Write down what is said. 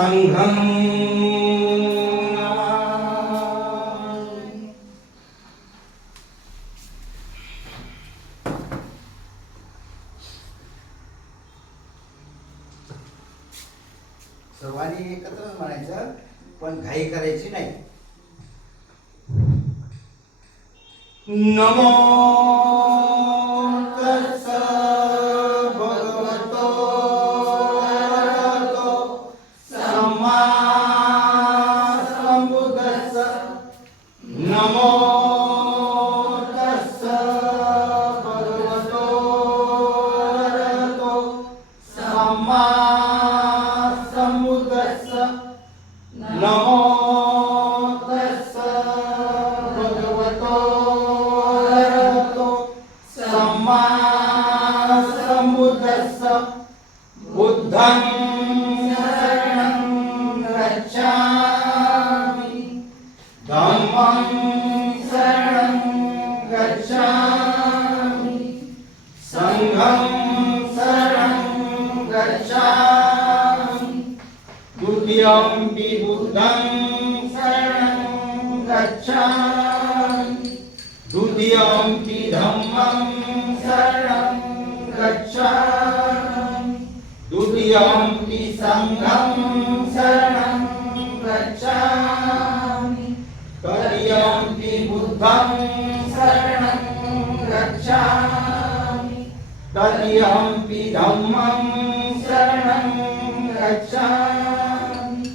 संघं सर्वांनी एकत्र म्हणायचं, पण घाई करायची नाही. नमो तस्स भगवतो अरहतो सम्मा संबुद्धस्स. नमो तस्स भगवतो अरहतो सम्मा संबुद्धस्स. नमो तस्स भगवतो अरहतो सम्मा संबुद्धस्स. बुद्धं शरणं गच्छामि, धम्मं शरणं गच्छामि, संघं शरणं गच्छामि. द्वितीयंपि बुद्धं शरणं गच्छामि, द्वितीयंपि धम्मं शरणं गच्छामि, द्वितीयंपि संघं शरणं गच्छामि, तृतीयंपि बुद्धं शरणं गच्छामि, तृतीयंपि धम्मं शरणं गच्छामि,